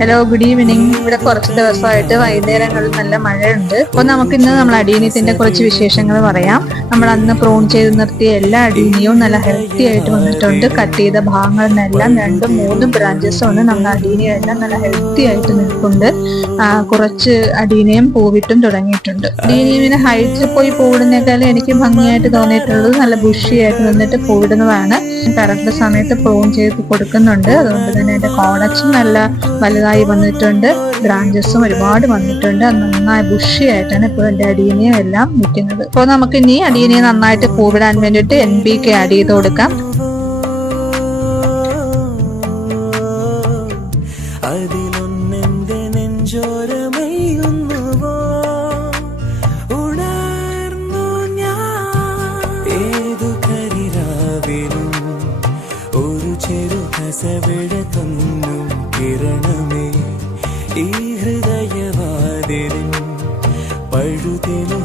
Hello, good evening. ഇവിടെ കുറച്ച് ദിവസമായിട്ട് വൈകുന്നേരങ്ങളിൽ നല്ല മഴയുണ്ട്. അപ്പോൾ നമുക്കിന്ന് നമ്മൾ അടീനിയത്തിന്റെ കുറച്ച് വിശേഷങ്ങൾ പറയാം. നമ്മൾ അന്ന് പ്രൂൺ ചെയ്ത് നിർത്തിയ എല്ലാ അടീനിയവും നല്ല ഹെൽത്തി ആയിട്ട് വന്നിട്ടുണ്ട്. കട്ട് ചെയ്ത ഭാഗങ്ങളിൽ നിന്നെല്ലാം 2-3 ബ്രാഞ്ചസ് ഉണ്ട്. നമ്മുടെ അടീനിയം എല്ലാം നല്ല ഹെൽത്തി ആയിട്ട് നിൽക്കുന്നുണ്ട്. കുറച്ച് അടീനിയം പൂവിട്ടും തുടങ്ങിയിട്ടുണ്ട്. അടീനിയമിന് ഹൈറ്റിൽ പോയി പൂവിടുന്നേക്കാളും എനിക്ക് ഭംഗിയായിട്ട് തോന്നിയിട്ടുള്ളത് നല്ല ബുഷിയായിട്ട് നിന്നിട്ട് പൂവിടുന്നതാണ്. കറക്റ്റ് സമയത്ത് പ്രൂൺ ചെയ്ത് കൊടുക്കുന്നുണ്ട്. അതുകൊണ്ട് തന്നെ എന്റെ കോളച്ചും നല്ല വലുതായി വന്നിട്ടുണ്ട്. ബ്രാഞ്ചസും ഒരുപാട് വന്നിട്ടുണ്ട്. നന്നായി ബുഷിയായിട്ടാണ് ഇപ്പോൾ എന്റെ അടീനിയം എല്ലാം നിൽക്കുന്നത്. അപ്പോൾ നമുക്ക് ഇനി അടീനിയം നന്നായിട്ട് പൂവിടാൻ വേണ്ടിയിട്ട് NPK ആഡ് ചെയ്ത് കൊടുക്കാം. കിരണമേ ഈ ഹൃദയവാതിലിൻ പഴുതിലും